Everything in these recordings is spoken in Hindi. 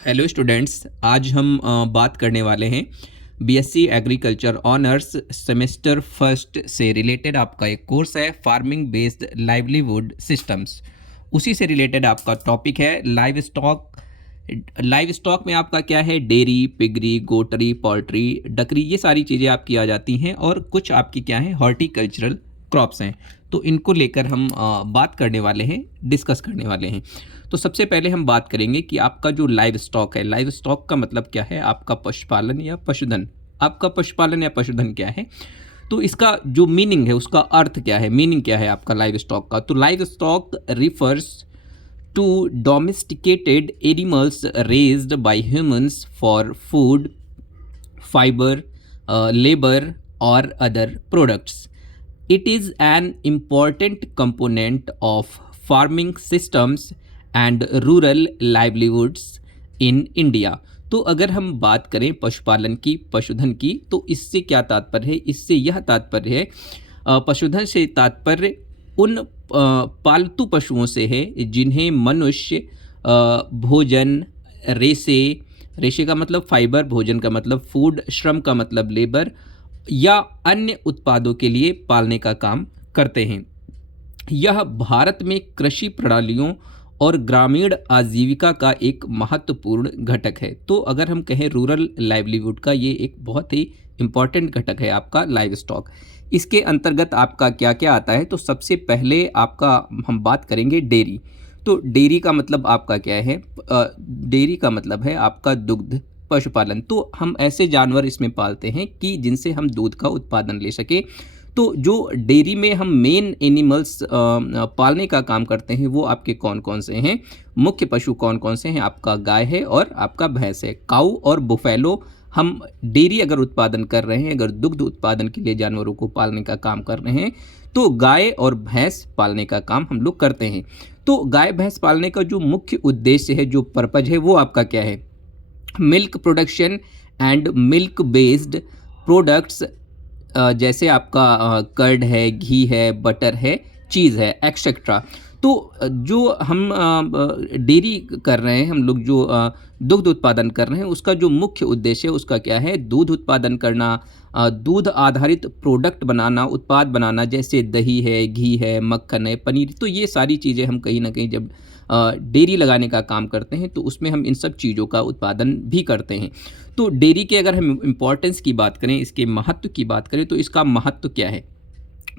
हेलो स्टूडेंट्स, आज हम बात करने वाले हैं BSc agriculture honours semester first से रिलेटेड। आपका एक कोर्स है फार्मिंग बेस्ड लाइवलीहुड सिस्टम्स। उसी से रिलेटेड आपका टॉपिक है लाइव स्टॉक। लाइव स्टॉक में आपका क्या है, डेयरी, पिगरी, गोटरी, पोल्ट्री, डकरी, ये सारी चीज़ें आपकी आ जाती हैं। और कुछ आपकी क्या है, हॉर्टिकल्चरल क्रॉप्स हैं। तो इनको लेकर हम बात करने वाले हैं, डिस्कस करने वाले हैं। तो सबसे पहले हम बात करेंगे कि आपका जो लाइव स्टॉक है, लाइव स्टॉक का मतलब क्या है, आपका पशुपालन या पशुधन। आपका पशुपालन या पशुधन क्या है, तो इसका जो मीनिंग है, उसका अर्थ क्या है, मीनिंग क्या है आपका लाइव स्टॉक का। तो live stock refers to domesticated animals raised by humans for food, fiber, labor, or other products. It is an important component of farming systems and rural livelihoods in India. तो अगर हम बात करें पशुपालन की, पशुधन की, तो इससे क्या तात्पर्य है, इससे यह तात्पर्य है, पशुधन से तात्पर्य उन पालतू पशुओं से है जिन्हें मनुष्य भोजन, रेशे, रेशे का मतलब फाइबर, भोजन का मतलब फूड, श्रम का मतलब लेबर, या अन्य उत्पादों के लिए पालने का काम करते हैं। यह भारत में कृषि प्रणालियों और ग्रामीण आजीविका का एक महत्वपूर्ण घटक है। तो अगर हम कहें रूरल लाइवलीहुड का ये एक बहुत ही इम्पॉर्टेंट घटक है आपका लाइव स्टॉक। इसके अंतर्गत आपका क्या क्या आता है, तो सबसे पहले आपका हम बात करेंगे डेयरी। तो डेयरी का मतलब आपका क्या है, डेयरी का मतलब है आपका दुग्ध पशुपालन। तो हम ऐसे जानवर इसमें पालते हैं कि जिनसे हम दूध का उत्पादन ले सके। तो जो डेयरी में हम मेन एनिमल्स पालने का काम करते हैं वो आपके कौन कौन से हैं, मुख्य पशु कौन कौन से हैं, आपका गाय है और आपका भैंस है। काऊ और बुफेलो हम डेयरी अगर उत्पादन कर रहे हैं, अगर दुग्ध उत्पादन के लिए जानवरों को पालने का काम कर रहे हैं, तो गाय और भैंस पालने का काम हम लोग करते हैं। तो गाय भैंस पालने का जो मुख्य उद्देश्य है, जो पर्पज है, वो आपका क्या है, milk production and milk based products, जैसे आपका कर्ड है, घी है, बटर है, चीज़ है, एक्सेट्रा। तो जो हम डेयरी कर रहे हैं, हम लोग जो दुग्ध उत्पादन कर रहे हैं, उसका जो मुख्य उद्देश्य है उसका क्या है, दूध उत्पादन करना, दूध आधारित प्रोडक्ट बनाना, उत्पाद बनाना, जैसे दही है, घी है, मक्खन है, पनीर। तो ये सारी चीज़ें हम कहीं ना कहीं जब डेयरी लगाने का काम करते हैं तो उसमें हम इन सब चीज़ों का उत्पादन भी करते हैं। तो डेयरी के अगर हम इम्पोर्टेंस की बात करें, इसके महत्व की बात करें, तो इसका महत्व क्या है,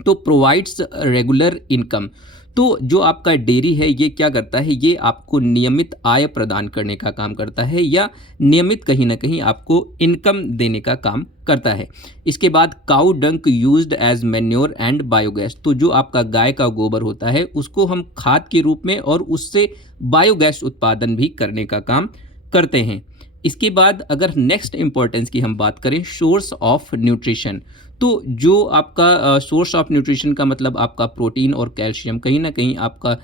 तो प्रोवाइड्स रेगुलर इनकम। तो जो आपका डेयरी है ये क्या करता है, ये आपको नियमित आय प्रदान करने का काम करता है, या नियमित कहीं ना कहीं आपको इनकम देने का काम करता है। इसके बाद cow dung used as manure and biogas. तो जो आपका गाय का गोबर होता है उसको हम खाद के रूप में और उससे बायोगैस उत्पादन भी करने का काम करते हैं। इसके बाद अगर नेक्स्ट इंपॉर्टेंस की हम बात करें, सोर्स ऑफ न्यूट्रिशन। तो जो आपका सोर्स ऑफ न्यूट्रिशन का मतलब आपका प्रोटीन और कैल्शियम, कहीं ना कहीं आपका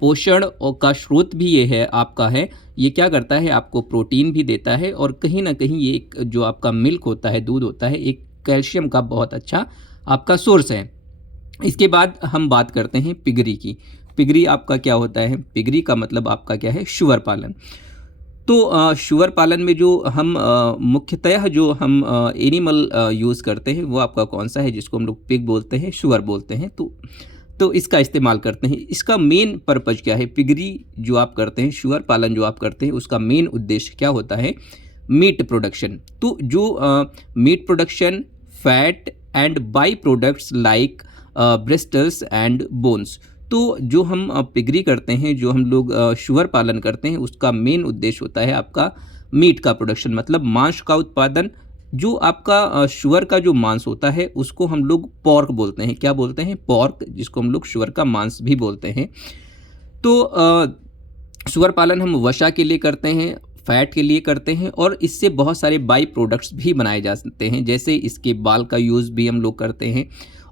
पोषण का स्रोत भी ये है आपका है। ये क्या करता है, आपको प्रोटीन भी देता है, और कहीं ना कहीं ये एक जो आपका मिल्क होता है, दूध होता है, एक कैल्शियम का बहुत अच्छा आपका सोर्स है। इसके बाद हम बात करते हैं पिगरी की। पिगरी आपका क्या होता है, पिगरी का मतलब आपका क्या है, शुअर पालन। तो शुअर पालन में जो हम मुख्यतः जो हम एनिमल यूज़ करते हैं वो आपका कौन सा है, जिसको हम लोग पिग बोलते हैं, शुअर बोलते हैं। तो इसका इस्तेमाल करते हैं। इसका मेन पर्पज क्या है, पिगरी जो आप करते हैं, शुअर पालन जो आप करते हैं, उसका मेन उद्देश्य क्या होता है, मीट प्रोडक्शन। तो जो meat production, fat and by products like bristles and bones. तो जो हम पिगरी करते हैं, जो हम लोग शुअर पालन करते हैं, उसका मेन उद्देश्य होता है आपका मीट का प्रोडक्शन, मतलब मांस का उत्पादन। जो आपका शुअर का जो मांस होता है उसको हम लोग पॉर्क बोलते हैं। क्या बोलते हैं, पॉर्क, जिसको हम लोग शुअर का मांस भी बोलते हैं। तो शुअर पालन हम वसा के लिए करते हैं, फैट के लिए करते हैं, और इससे बहुत सारे बाई प्रोडक्ट्स भी बनाए जा सकते हैं, जैसे इसके बाल का यूज़ भी हम लोग करते हैं,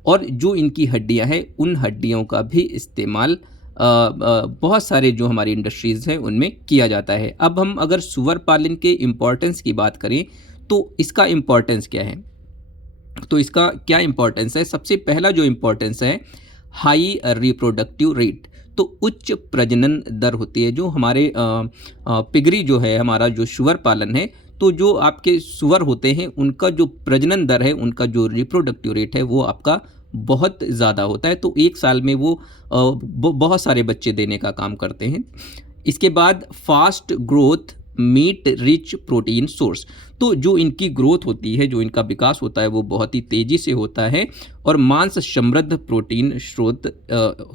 और जो इनकी हड्डियां हैं उन हड्डियों का भी इस्तेमाल बहुत सारे जो हमारी इंडस्ट्रीज़ हैं उनमें किया जाता है। अब हम अगर सुअर पालन के इम्पोर्टेंस की बात करें तो इसका इम्पोर्टेंस क्या है, तो इसका क्या इम्पोर्टेंस है, सबसे पहला जो इम्पोर्टेंस है, हाई रिप्रोडक्टिव रेट। तो उच्च प्रजनन दर होती है। जो हमारे पिगरी जो है, हमारा जो सुअर पालन है, तो जो आपके सुअर होते हैं उनका जो प्रजनन दर है, उनका जो रिप्रोडक्टिव रेट है वो आपका बहुत ज़्यादा होता है। तो एक साल में वो बहुत सारे बच्चे देने का काम करते हैं। इसके बाद fast growth meat rich protein source, तो जो इनकी ग्रोथ होती है, जो इनका विकास होता है वो बहुत ही तेज़ी से होता है और मांस समृद्ध प्रोटीन स्रोत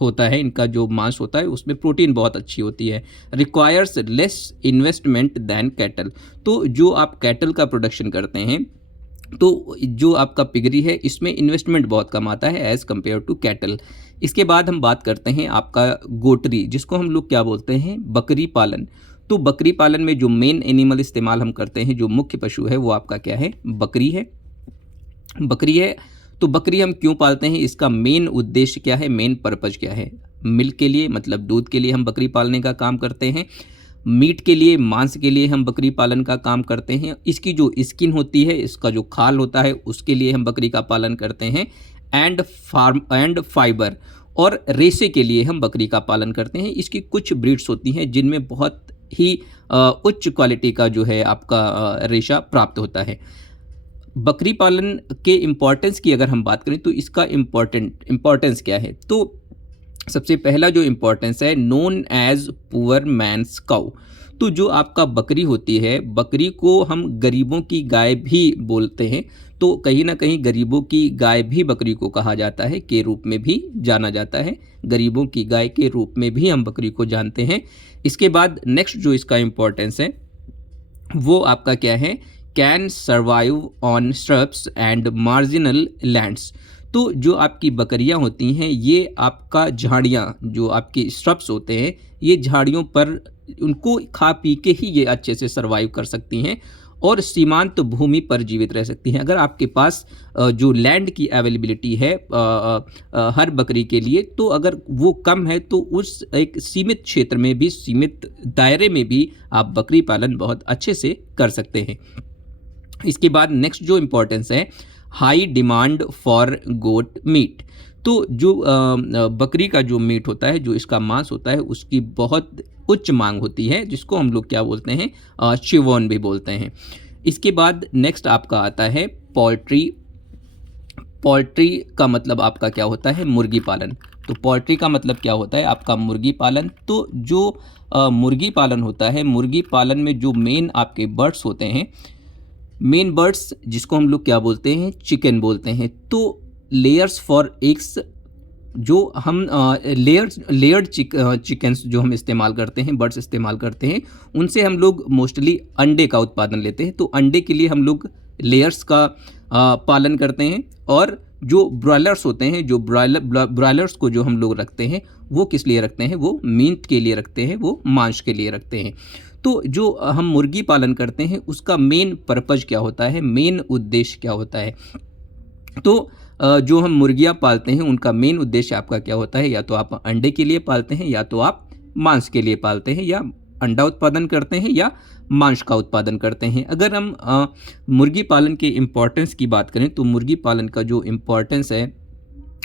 होता है। इनका जो मांस होता है उसमें प्रोटीन बहुत अच्छी होती है। Requires less investment than cattle, तो जो आप कैटल का प्रोडक्शन करते हैं तो जो आपका पिगरी है इसमें इन्वेस्टमेंट बहुत कम आता है एज़ कम्पेयर टू कैटल। इसके बाद हम बात करते हैं आपका गोटरी, जिसको हम लोग क्या बोलते हैं, बकरी पालन। तो बकरी पालन में जो मेन एनिमल इस्तेमाल हम करते हैं, जो मुख्य पशु है वो आपका क्या है, बकरी है। बकरी है तो बकरी हम क्यों पालते हैं, इसका मेन उद्देश्य क्या है, मेन पर्पज़ क्या है। मिल्क के लिए, मतलब दूध के लिए हम बकरी पालने का काम करते हैं। मीट के लिए, मांस के लिए हम बकरी पालन का काम करते हैं। इसकी जो स्किन होती है, इसका जो खाल होता है, उसके लिए हम बकरी का पालन करते हैं। एंड फाइबर और रेशे के लिए हम बकरी का पालन करते हैं। इसकी कुछ ब्रीड्स होती हैं जिनमें बहुत ही उच्च क्वालिटी का जो है आपका रेशा प्राप्त होता है। बकरी पालन के इम्पोर्टेंस की अगर हम बात करें तो इसका इम्पोर्टेंस क्या है, तो सबसे पहला जो इम्पोर्टेंस है, known as poor man's cow. तो जो आपका बकरी होती है, बकरी को हम गरीबों की गाय भी बोलते हैं। तो कहीं ना कहीं गरीबों की गाय भी बकरी को कहा जाता है, के रूप में भी जाना जाता है। गरीबों की गाय के रूप में भी हम बकरी को जानते हैं। इसके बाद नेक्स्ट जो इसका इम्पोर्टेंस है वो आपका क्या है, can survive on shrubs and marginal lands. तो जो आपकी बकरियां होती हैं ये आपका झाड़ियां, जो आपके श्रब्स होते हैं, ये झाड़ियों पर उनको खा पी के ही ये अच्छे से सर्वाइव कर सकती हैं और सीमांत भूमि पर जीवित रह सकती हैं। अगर आपके पास जो लैंड की अवेलेबिलिटी है हर बकरी के लिए, तो अगर वो कम है तो उस एक सीमित क्षेत्र में भी, सीमित दायरे में भी आप बकरी पालन बहुत अच्छे से कर सकते हैं। इसके बाद नेक्स्ट जो इम्पोर्टेंस है, high demand for goat meat. तो जो बकरी का जो मीट होता है, जो इसका मांस होता है, उसकी बहुत उच्च मांग होती है, जिसको हम लोग क्या बोलते हैं, चिवॉन भी बोलते हैं। इसके बाद नेक्स्ट आपका आता है पोल्ट्री। पोल्ट्री का मतलब आपका क्या होता है, मुर्गी पालन। तो पोल्ट्री का मतलब क्या होता है, आपका मुर्गी पालन। तो जो मुर्गी पालन होता है, मुर्गी पालन में जो मेन आपके बर्ड्स होते हैं, मेन बर्ड्स जिसको हम लोग क्या बोलते हैं, चिकन बोलते हैं। तो लेयर्स फॉर एग्स, जो हम लेयर्ड चिकन्स जो हम इस्तेमाल करते हैं, बर्ड्स इस्तेमाल करते हैं, उनसे हम लोग मोस्टली अंडे का उत्पादन लेते हैं। तो अंडे के लिए हम लोग लेयर्स का पालन करते हैं। और जो ब्रॉयलर्स होते हैं, जो ब्रॉयलर्स को जो हम लोग रखते हैं, वो किस लिए रखते हैं, वो मीट के लिए रखते हैं, वो मांस के लिए रखते हैं। तो जो हम मुर्गी पालन करते हैं उसका मेन पर्पज़ क्या होता है, मेन उद्देश्य क्या होता है। तो जो हम मुर्गियां पालते हैं उनका मेन उद्देश्य आपका क्या होता है, या तो आप अंडे के लिए पालते हैं, या तो आप मांस के लिए पालते हैं, या अंडा उत्पादन करते हैं, या मांस का उत्पादन करते हैं। अगर हम मुर्गी पालन के इम्पोर्टेंस की बात करें तो मुर्गी पालन का जो इम्पोर्टेंस है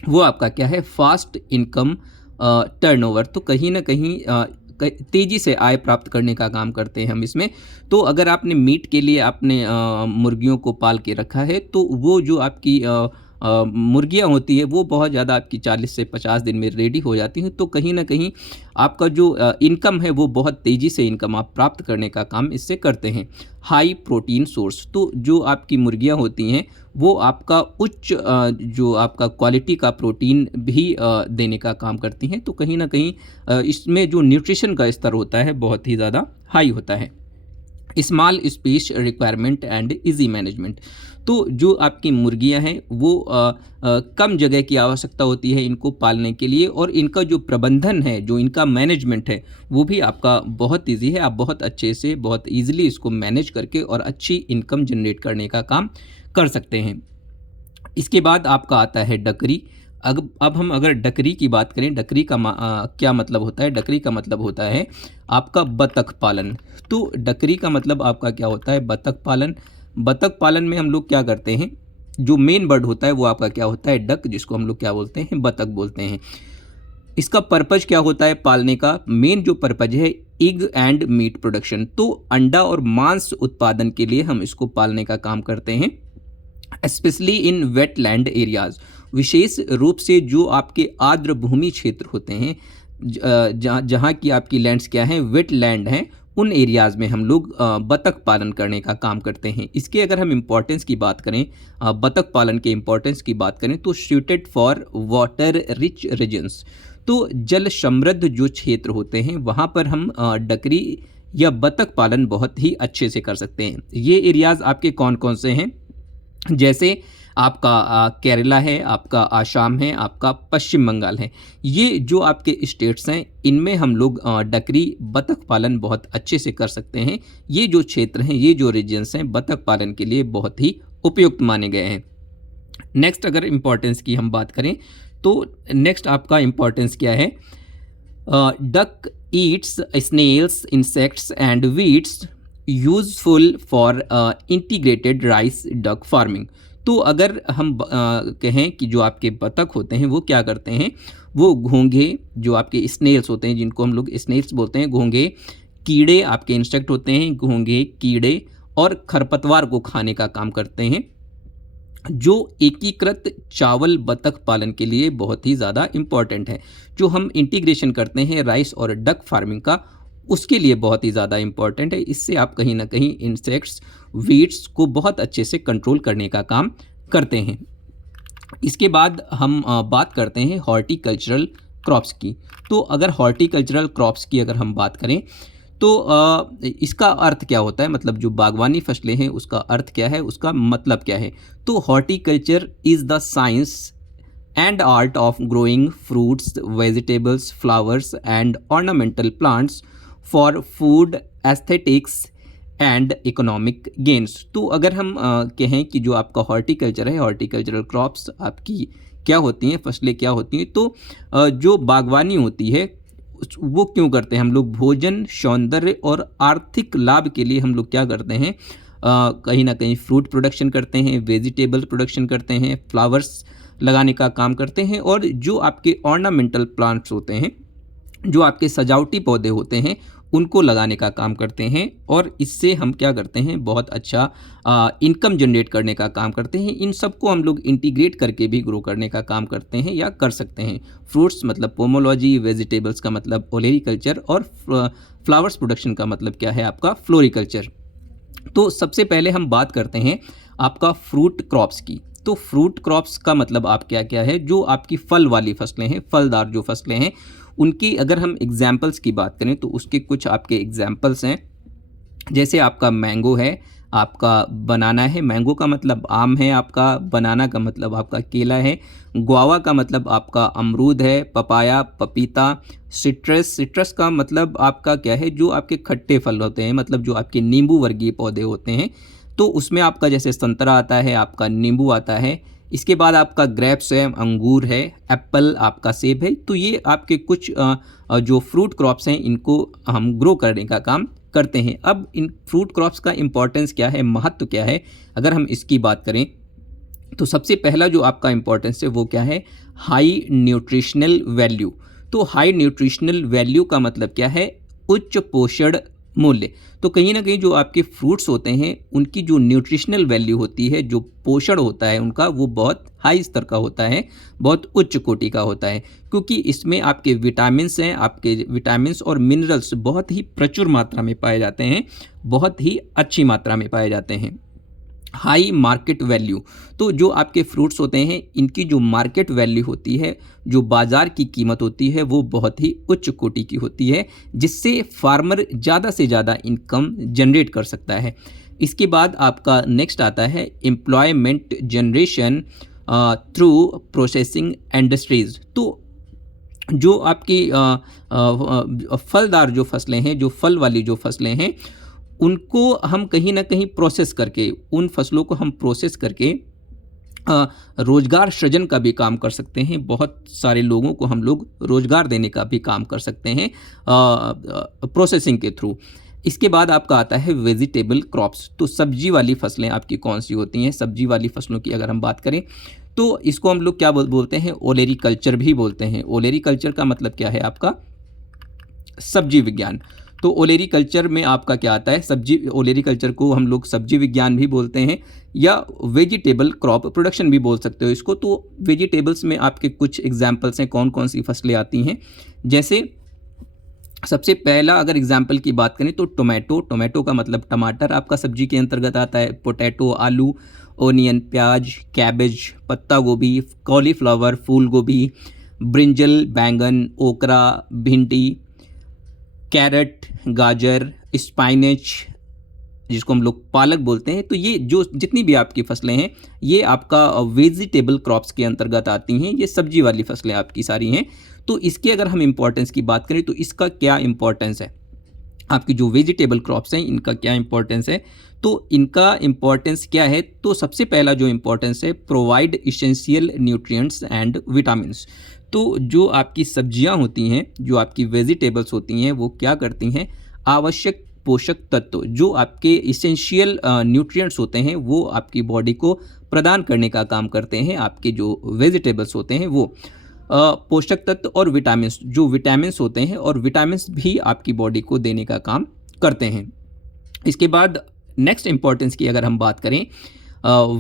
वो आपका क्या है, फास्ट इनकम टर्नओवर। तो कहीं ना कहीं तेज़ी से आय प्राप्त करने का काम करते हैं हम इसमें। तो अगर आपने मीट के लिए आपने मुर्गियों को पाल के रखा है, तो वो जो आपकी मुर्गियां होती है वो बहुत ज़्यादा आपकी 40 से 50 दिन में रेडी हो जाती हैं। तो कहीं ना कहीं आपका जो इनकम है वो बहुत तेज़ी से इनकम आप प्राप्त करने का काम इससे करते हैं। हाई प्रोटीन सोर्स, तो जो आपकी मुर्गियां होती हैं वो आपका उच्च जो आपका क्वालिटी का प्रोटीन भी देने का काम करती हैं। तो कहीं ना कहीं इसमें जो न्यूट्रिशन का स्तर होता है बहुत ही ज़्यादा हाई होता है। Small space requirement and easy management, तो जो आपकी मुर्गियां हैं वो कम जगह की आवश्यकता होती है इनको पालने के लिए, और इनका जो प्रबंधन है, जो इनका मैनेजमेंट है, वो भी आपका बहुत इजी है। आप बहुत अच्छे से, बहुत इजीली इसको मैनेज करके और अच्छी इनकम जनरेट करने का काम कर सकते हैं। इसके बाद आपका आता है डकरी। अब हम अगर डकरी की बात करें, डकरी का क्या मतलब होता है, डकरी का मतलब होता है आपका बतख पालन। तो डकरी का मतलब आपका क्या होता है, बतख पालन। बतख पालन में हम लोग क्या करते हैं, जो मेन बर्ड होता है वो आपका क्या होता है, डक, जिसको हम लोग क्या बोलते हैं, बतख बोलते हैं। इसका पर्पज क्या होता है पालने का? मेन जो पर्पज है एग एंड मीट प्रोडक्शन, तो अंडा और मांस उत्पादन के लिए हम इसको पालने का काम करते हैं, स्पेशली इन वेटलैंड एरियाज, विशेष रूप से जो आपके आर्द्र भूमि क्षेत्र होते हैं, जहाँ की आपकी लैंड्स क्या हैं, वेटलैंड हैं, उन एरियाज़ में हम लोग बतख पालन करने का काम करते हैं। इसके अगर हम इम्पोर्टेंस की बात करें, बतख पालन के इम्पोर्टेंस की बात करें, तो suited for water rich regions, तो जल समृद्ध जो क्षेत्र होते हैं वहाँ पर हम डकरी या बतख पालन बहुत ही अच्छे से कर सकते हैं। ये एरियाज़ आपके कौन कौन से हैं? जैसे आपका केरला है, आपका आसाम है, आपका पश्चिम बंगाल है। ये जो आपके स्टेट्स हैं इनमें हम लोग डकरी बतख पालन बहुत अच्छे से कर सकते हैं। ये जो क्षेत्र हैं, ये जो रीजन्स हैं, बतख पालन के लिए बहुत ही उपयुक्त माने गए हैं। नेक्स्ट अगर इम्पोर्टेंस की हम बात करें तो नेक्स्ट आपका इम्पोर्टेंस क्या है? Duck eats snails, insects and weeds useful for integrated rice duck farming. तो अगर हम कहें कि जो आपके बतख होते हैं वो क्या करते हैं, वो घोंघे, जो आपके स्नेल्स होते हैं जिनको हम लोग स्नेल्स बोलते हैं, घोंघे, कीड़े आपके इंसेक्ट होते हैं, घोंघे, कीड़े और खरपतवार को खाने का काम करते हैं, जो एकीकृत चावल बतख पालन के लिए बहुत ही ज़्यादा इम्पॉर्टेंट है। जो हम इंटीग्रेशन करते हैं राइस और डक फार्मिंग का, उसके लिए बहुत ही ज़्यादा इम्पॉर्टेंट है। इससे आप कहीं ना कहीं इंसेक्ट्स, वीड्स को बहुत अच्छे से कंट्रोल करने का काम करते हैं। इसके बाद हम बात करते हैं हॉर्टिकल्चरल क्रॉप्स की। तो अगर हॉर्टिकल्चरल क्रॉप्स की अगर हम बात करें तो इसका अर्थ क्या होता है, मतलब जो बागवानी फसलें हैं उसका अर्थ क्या है, उसका मतलब क्या है? तो horticulture is the science and art of growing fruits, vegetables, flowers and ornamental plants for food, aesthetics and economic gains. तो अगर हम कहें कि जो आपका हॉर्टिकल्चर है, हॉर्टिकल्चरल क्रॉप्स आपकी क्या होती हैं, फसलें क्या होती हैं, तो जो बागवानी होती है वो क्यों करते हैं हम लोग? भोजन, सौंदर्य और आर्थिक लाभ के लिए हम लोग क्या करते हैं, कहीं ना कहीं फ्रूट प्रोडक्शन करते हैं, वेजिटेबल प्रोडक्शन करते हैं, फ्लावर्स लगाने का काम करते हैं, और जो आपके ऑर्नामेंटल प्लांट्स होते हैं, जो आपके सजावटी पौधे होते हैं, उनको लगाने का काम करते हैं। और इससे हम क्या करते हैं, बहुत अच्छा इनकम जनरेट करने का काम करते हैं। इन सबको हम लोग इंटीग्रेट करके भी ग्रो करने का काम करते हैं या कर सकते हैं। फ्रूट्स मतलब पोमोलॉजी, वेजिटेबल्स का मतलब ओलेरीकल्चर, और फ्लावर्स प्रोडक्शन का मतलब क्या है आपका? फ्लोरिकल्चर। तो सबसे पहले हम बात करते हैं आपका फ्रूट क्रॉप्स की। तो फ्रूट क्रॉप्स का मतलब आप क्या क्या है? जो आपकी फल वाली फसलें हैं, फलदार जो फसलें हैं, उनकी अगर हम एग्जाम्पल्स की बात करें तो उसके कुछ आपके एग्जाम्पल्स हैं। जैसे आपका मैंगो है, आपका बनाना है, मैंगो का मतलब आम है आपका, बनाना का मतलब आपका केला है, गुआवा का मतलब आपका अमरूद है, पपाया, पपीता, सिट्रस, सिट्रस का मतलब आपका क्या है? जो आपके खट्टे फल होते हैं, मतलब जो आपके नींबू वर्गीय पौधे होते हैं, तो उसमें आपका जैसे संतरा आता है, आपका नींबू आता है। इसके बाद आपका ग्रेप्स है, अंगूर है, एप्पल, आपका सेब है। तो ये आपके कुछ जो फ्रूट क्रॉप्स हैं इनको हम ग्रो करने का काम करते हैं। अब इन फ्रूट क्रॉप्स का इम्पोर्टेंस क्या है, महत्व क्या है, अगर हम इसकी बात करें तो सबसे पहला जो आपका इम्पोर्टेंस है वो क्या है? High nutritional value. तो हाई न्यूट्रिशनल वैल्यू का मतलब क्या है? उच्च पोषण मूल्य। तो कहीं ना कहीं जो आपके फ्रूट्स होते हैं उनकी जो न्यूट्रिशनल वैल्यू होती है, जो पोषण होता है उनका, वो बहुत हाई स्तर का होता है, बहुत उच्च कोटि का होता है, क्योंकि इसमें आपके विटामिन्स हैं, आपके विटामिन्स और मिनरल्स बहुत ही प्रचुर मात्रा में पाए जाते हैं, बहुत ही अच्छी मात्रा में पाए जाते हैं। High market value. तो जो आपके फ्रूट्स होते हैं इनकी जो मार्केट वैल्यू होती है, जो बाज़ार की कीमत होती है, वो बहुत ही उच्च कोटि की होती है, जिससे फार्मर ज़्यादा से ज़्यादा इनकम जनरेट कर सकता है। इसके बाद आपका नेक्स्ट आता है employment generation through processing industries. तो जो आपकी फलदार जो फसलें हैं, जो फल वाली जो फसलें हैं, उनको हम कहीं ना कहीं प्रोसेस करके, उन फसलों को हम प्रोसेस करके रोज़गार सृजन का भी काम कर सकते हैं। बहुत सारे लोगों को हम लोग रोज़गार देने का भी काम कर सकते हैं प्रोसेसिंग के थ्रू। इसके बाद आपका आता है वेजिटेबल क्रॉप्स। तो सब्जी वाली फसलें आपकी कौन सी होती हैं? सब्जी वाली फसलों की अगर हम बात करें तो इसको हम लोग क्या बोलते हैं? ओलेरीकल्चर भी बोलते हैं। ओलेरीकल्चर का मतलब क्या है आपका? सब्जी विज्ञान। तो ओलेरीकल्चर में आपका क्या आता है? सब्जी ओलेरीकल्चर को हम लोग सब्जी विज्ञान भी बोलते हैं या वेजिटेबल क्रॉप प्रोडक्शन भी बोल सकते हो इसको। तो वेजिटेबल्स में आपके कुछ एग्जाम्पल्स हैं, कौन कौन सी फसलें आती हैं। जैसे सबसे पहला अगर एग्जाम्पल की बात करें तो टोमेटो। टोमेटो का मतलब टमाटर आपका सब्जी के अंतर्गत आता है। पोटैटो आलू, ओनियन प्याज, कैबेज पत्ता गोभी, कॉलीफ्लावर फूल गोभी, ब्रिंजल बैंगन, ओकरा भिंडी, कैरेट गाजर, स्पाइनच जिसको हम लोग पालक बोलते हैं। तो ये जो जितनी भी आपकी फसलें हैं ये आपका वेजिटेबल क्रॉप्स के अंतर्गत आती हैं। ये सब्जी वाली फसलें आपकी सारी हैं। तो इसकी अगर हम इम्पोर्टेंस की बात करें तो इसका क्या इम्पोर्टेंस है? आपकी जो वेजिटेबल क्रॉप्स हैं इनका क्या इम्पोर्टेंस है? तो इनका इम्पोर्टेंस क्या है? तो सबसे पहला जो इम्पोर्टेंस है, provide essential nutrients and vitamins. तो जो आपकी सब्जियां होती हैं, जो आपकी वेजिटेबल्स होती हैं, वो क्या करती हैं? आवश्यक पोषक तत्व जो आपके इसेंशियल न्यूट्रिएंट्स होते हैं वो आपकी बॉडी को प्रदान करने का काम करते हैं। आपके जो वेजिटेबल्स होते हैं वो पोषक तत्व और विटामिन्स, जो विटामिन्स होते हैं और विटामिन्स भी आपकी बॉडी को देने का काम करते हैं। इसके बाद नेक्स्ट इम्पॉर्टेंस की अगर हम बात करें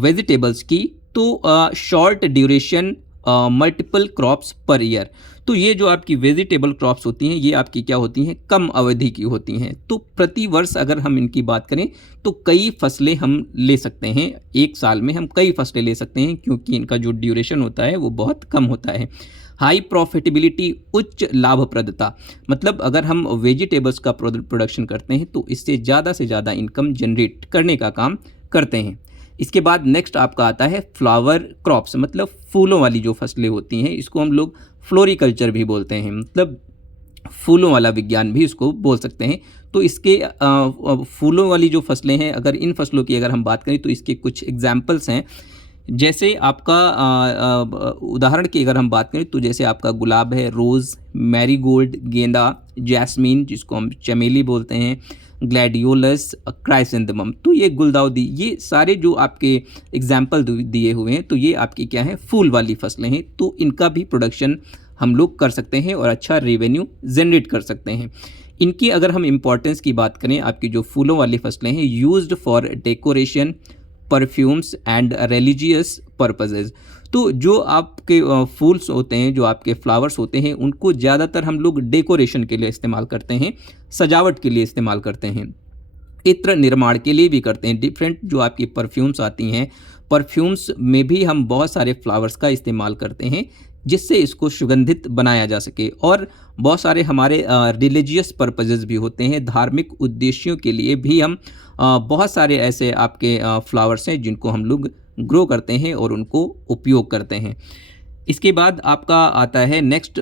वेजिटेबल्स की तो short duration multiple crops per year. तो ये जो आपकी वेजिटेबल क्रॉप्स होती हैं ये आपकी क्या होती हैं? कम अवधि की होती हैं। तो प्रति वर्ष अगर हम इनकी बात करें तो कई फसलें हम ले सकते हैं। एक साल में हम कई फसलें ले सकते हैं क्योंकि इनका जो ड्यूरेशन होता है वो बहुत कम होता है। हाई प्रॉफिटेबिलिटी, उच्च लाभप्रदता, मतलब अगर हम वेजिटेबल्स का प्रोडक्शन करते हैं तो इससे ज़्यादा इनकम जनरेट करने का काम करते हैं। इसके बाद नेक्स्ट आपका आता है फ्लावर क्रॉप्स, मतलब फूलों वाली जो फसलें होती हैं इसको हम लोग फ्लोरिकल्चर भी बोलते हैं, मतलब फूलों वाला विज्ञान भी इसको बोल सकते हैं। तो इसके फूलों वाली जो फसलें हैं, अगर इन फसलों की अगर हम बात करें तो इसके कुछ एग्जाम्पल्स हैं। जैसे आपका उदाहरण की अगर हम बात करें तो जैसे आपका गुलाब है, रोज़, मैरीगोल्ड, गेंदा, जैस्मीन जिसको हम चमेली बोलते हैं, ग्लैडियोलस, क्राइसेंथेमम। तो ये गुलदाउदी, ये सारे जो आपके एग्जाम्पल दिए हुए हैं तो ये आपकी क्या है? फूल वाली फसलें हैं। तो इनका भी प्रोडक्शन हम लोग कर सकते हैं और अच्छा रेवेन्यू जनरेट कर सकते हैं। इनकी अगर हम इम्पोर्टेंस की बात करें, आपकी जो फूलों वाली फसलें हैं used for decoration, perfumes and religious purposes. तो जो आपके फूल्स होते हैं, जो आपके फ्लावर्स होते हैं, उनको ज़्यादातर हम लोग डेकोरेशन के लिए इस्तेमाल करते हैं, सजावट के लिए इस्तेमाल करते हैं, इत्र निर्माण के लिए भी करते हैं। डिफरेंट जो आपकी परफ्यूम्स आती हैं, परफ्यूम्स में भी हम बहुत सारे फ्लावर्स का इस्तेमाल करते हैं जिससे इसको सुगंधित बनाया जा सके। और बहुत सारे हमारे रिलीजियस पर्पजेज़ भी होते हैं, धार्मिक उद्देश्यों के लिए भी हम बहुत सारे ऐसे आपके फ्लावर्स हैं जिनको हम लोग ग्रो करते हैं और उनको उपयोग करते हैं। इसके बाद आपका आता है नेक्स्ट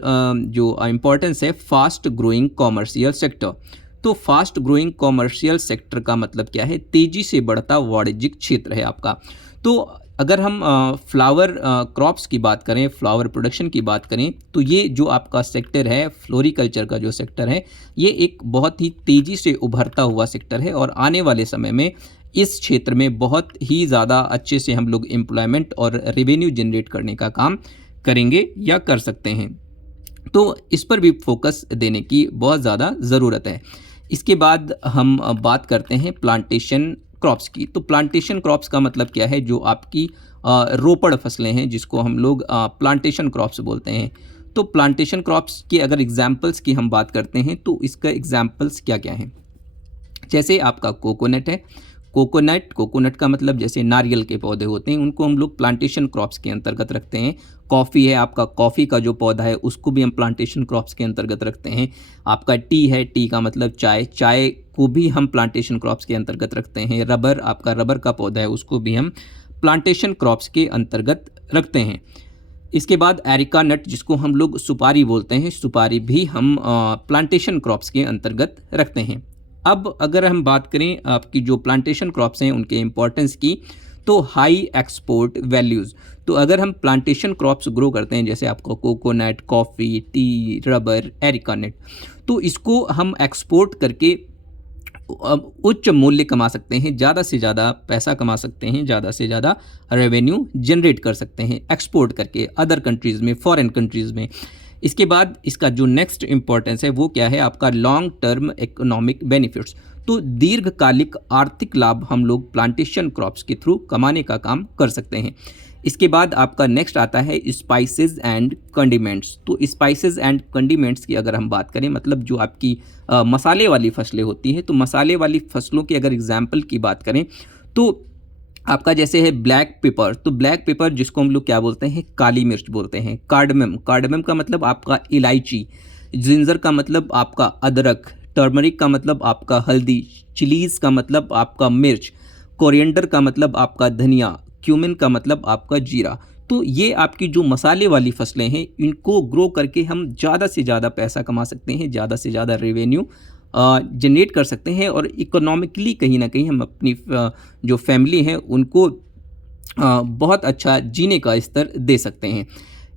जो इम्पोर्टेंस है, फास्ट ग्रोइंग कॉमर्शियल सेक्टर। तो फास्ट ग्रोइंग कॉमर्शियल सेक्टर का मतलब क्या है? तेज़ी से बढ़ता वाणिज्यिक क्षेत्र है आपका। तो अगर हम फ्लावर क्रॉप्स की बात करें, फ्लावर प्रोडक्शन की बात करें तो ये जो आपका सेक्टर है, फ्लोरिकल्चर का जो सेक्टर है, ये एक बहुत ही तेज़ी से उभरता हुआ सेक्टर है और आने वाले समय में इस क्षेत्र में बहुत ही ज़्यादा अच्छे से हम लोग एम्प्लॉयमेंट और रेवेन्यू जनरेट करने का काम करेंगे या कर सकते हैं। तो इस पर भी फोकस देने की बहुत ज़्यादा ज़रूरत है। इसके बाद हम बात करते हैं प्लांटेशन क्रॉप्स की। तो प्लांटेशन क्रॉप्स का मतलब क्या है? जो आपकी रोपड़ फसलें हैं जिसको हम लोग प्लांटेशन क्रॉप्स बोलते हैं। तो प्लांटेशन क्रॉप्स की अगर एग्जाम्पल्स की हम बात करते हैं तो इसका एग्जाम्पल्स क्या क्या हैं? जैसे आपका कोकोनट है। कोकोनट का मतलब जैसे नारियल के पौधे होते हैं, उनको हम लोग प्लांटेशन क्रॉप्स के अंतर्गत रखते हैं। कॉफ़ी है, आपका कॉफ़ी का जो पौधा है उसको भी हम प्लांटेशन क्रॉप्स के अंतर्गत रखते हैं। आपका टी है, टी का मतलब चाय को भी हम प्लांटेशन क्रॉप्स के अंतर्गत रखते हैं। रबर, आपका रबर का पौधा है उसको भी हम प्लांटेशन क्रॉप्स के अंतर्गत रखते हैं। इसके बाद एरिका नट जिसको हम लोग सुपारी बोलते हैं, सुपारी भी हम प्लांटेशन क्रॉप्स के अंतर्गत रखते हैं। अब अगर हम बात करें आपकी जो प्लांटेशन क्रॉप्स हैं उनके इम्पोर्टेंस की, तो हाई एक्सपोर्ट वैल्यूज़। तो अगर हम प्लांटेशन क्रॉप्स ग्रो करते हैं जैसे आपको coconut, coffee, tea, rubber, areca nut, तो इसको हम एक्सपोर्ट करके उच्च मूल्य कमा सकते हैं, ज़्यादा से ज़्यादा पैसा कमा सकते हैं, ज़्यादा से ज़्यादा रेवेन्यू जनरेट कर सकते हैं एक्सपोर्ट करके अदर कंट्रीज़ में, फॉरेन कंट्रीज़ में। इसके बाद इसका जो नेक्स्ट इम्पॉर्टेंस है वो क्या है, आपका लॉन्ग टर्म इकोनॉमिक बेनिफिट्स। तो दीर्घकालिक आर्थिक लाभ हम लोग प्लांटेशन क्रॉप्स के थ्रू कमाने का काम कर सकते हैं। इसके बाद आपका नेक्स्ट आता है स्पाइसेस एंड कंडीमेंट्स। तो स्पाइसेस एंड कंडीमेंट्स की अगर हम बात करें, मतलब जो आपकी मसाले वाली फसलें होती हैं, तो मसाले वाली फसलों की अगर एग्जाम्पल की बात करें तो आपका जैसे है ब्लैक पेपर। तो ब्लैक पेपर जिसको हम लोग क्या बोलते हैं, काली मिर्च बोलते हैं। कार्डमम, कार्डमम का मतलब आपका इलायची। जिंजर का मतलब आपका अदरक। टर्मरिक का मतलब आपका हल्दी। चिलीज़ का मतलब आपका मिर्च। कोरिएंडर का मतलब आपका धनिया। क्यूमिन का मतलब आपका जीरा। तो ये आपकी जो मसाले वाली फसलें हैं, इनको ग्रो करके हम ज़्यादा से ज़्यादा पैसा कमा सकते हैं, ज़्यादा से ज़्यादा रेवेन्यू जनरेट कर सकते हैं, और इकोनॉमिकली कहीं ना कहीं हम अपनी जो फैमिली है उनको बहुत अच्छा जीने का स्तर दे सकते हैं।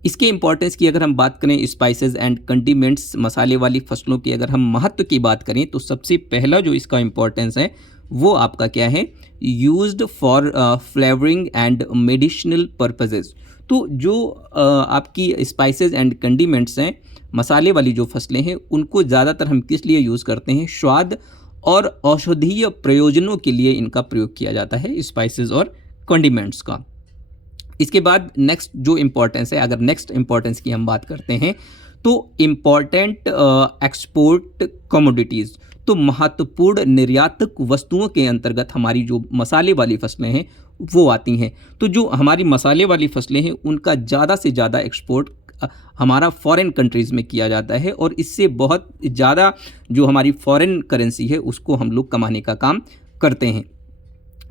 इसके इम्पॉर्टेंस की अगर हम बात करें, स्पाइसेस एंड कंडीमेंट्स, मसाले वाली फसलों की अगर हम महत्व की बात करें, तो सबसे पहला जो इसका इम्पॉर्टेंस है वो आपका क्या है, used for flavouring and medicinal purposes. तो जो आपकी स्पाइसेस एंड कंडीमेंट्स हैं, मसाले वाली जो फसलें हैं, उनको ज़्यादातर हम किस लिए यूज़ करते हैं, स्वाद और औषधीय प्रयोजनों के लिए इनका प्रयोग किया जाता है, स्पाइसेस और कंडीमेंट्स का। इसके बाद नेक्स्ट जो इम्पोर्टेंस है, अगर नेक्स्ट इम्पोर्टेंस की हम बात करते हैं, तो इम्पॉर्टेंट एक्सपोर्ट कमोडिटीज़। तो महत्वपूर्ण निर्यातक वस्तुओं के अंतर्गत हमारी जो मसाले वाली फसलें हैं वो आती हैं। तो जो हमारी मसाले वाली फसलें हैं उनका ज़्यादा से ज़्यादा एक्सपोर्ट हमारा फॉरेन कंट्रीज़ में किया जाता है, और इससे बहुत ज़्यादा जो हमारी फॉरेन करेंसी है उसको हम लोग कमाने का काम करते हैं।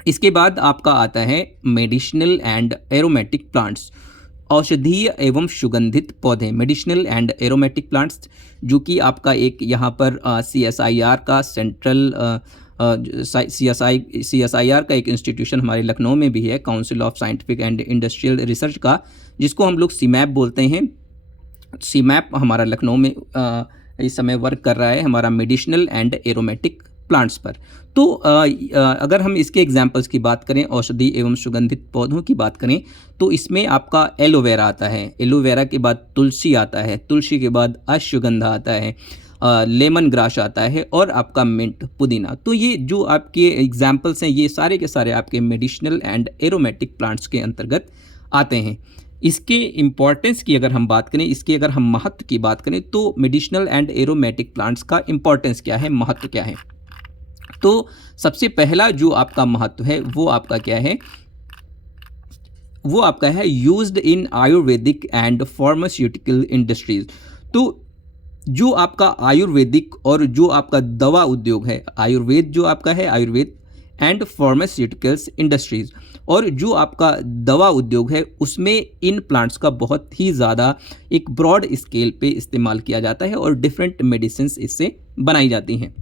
इसके बाद आपका आता है मेडिसिनल एंड एरोमेटिक प्लांट्स, औषधीय एवं सुगंधित पौधे। मेडिसिनल एंड एरोमेटिक प्लांट्स जो कि आपका एक यहाँ पर CSIR का सेंट्रल CSIR का एक इंस्टीट्यूशन हमारे लखनऊ में भी है, council of scientific and industrial research का, जिसको हम लोग CMAP बोलते हैं। CMAP हमारा लखनऊ में इस समय वर्क कर रहा है, हमारा मेडिसिनल एंड एरोमेटिक प्लांट्स पर। तो अगर हम इसके एग्जाम्पल्स की बात करें, औषधि एवं सुगंधित पौधों की बात करें, तो इसमें आपका एलोवेरा आता है, एलोवेरा के बाद तुलसी आता है, तुलसी के बाद अश्वगंधा आता है, लेमन ग्रास आता है, और आपका मिंट, पुदीना। तो ये जो आपके एग्जाम्पल्स हैं ये सारे के सारे आपके मेडिसिनल एंड एरोमेटिक प्लांट्स के अंतर्गत आते हैं। इसके इम्पॉर्टेंस की अगर हम बात करें, इसके अगर हम महत्व की बात करें, तो मेडिसिनल एंड एरोमेटिक प्लांट्स का इम्पॉर्टेंस क्या है, महत्व क्या है। तो सबसे पहला जो आपका महत्व है वो आपका क्या है, वो आपका है used in Ayurvedic and pharmaceutical industries. तो जो आपका आयुर्वेदिक और जो आपका दवा उद्योग है, आयुर्वेद जो आपका है, आयुर्वेद एंड फार्मास्यूटिकल्स इंडस्ट्रीज, और जो आपका दवा उद्योग है उसमें इन प्लांट्स का बहुत ही ज़्यादा एक ब्रॉड स्केल पे इस्तेमाल किया जाता है, और डिफरेंट मेडिसिन इससे बनाई जाती हैं।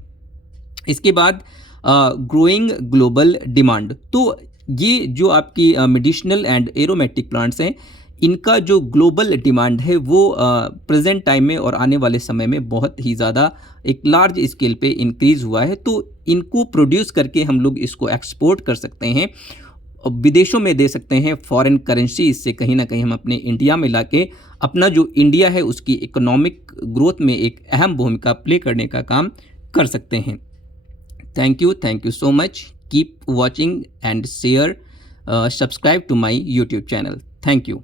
इसके बाद ग्रोइंग ग्लोबल डिमांड। तो ये जो आपकी मेडिसिनल एंड एरोमेटिक प्लांट्स हैं, इनका जो ग्लोबल डिमांड है वो प्रेजेंट टाइम में और आने वाले समय में बहुत ही ज़्यादा एक लार्ज स्केल पे इंक्रीज़ हुआ है। तो इनको प्रोड्यूस करके हम लोग इसको एक्सपोर्ट कर सकते हैं, विदेशों में दे सकते हैं, फॉरेन करेंसी इससे कहीं ना कहीं हम अपने इंडिया में लाके अपना जो इंडिया है उसकी इकोनॉमिक ग्रोथ में एक अहम भूमिका प्ले करने का काम कर सकते हैं। Thank you so much. Keep watching and share, subscribe to my YouTube channel. Thank you.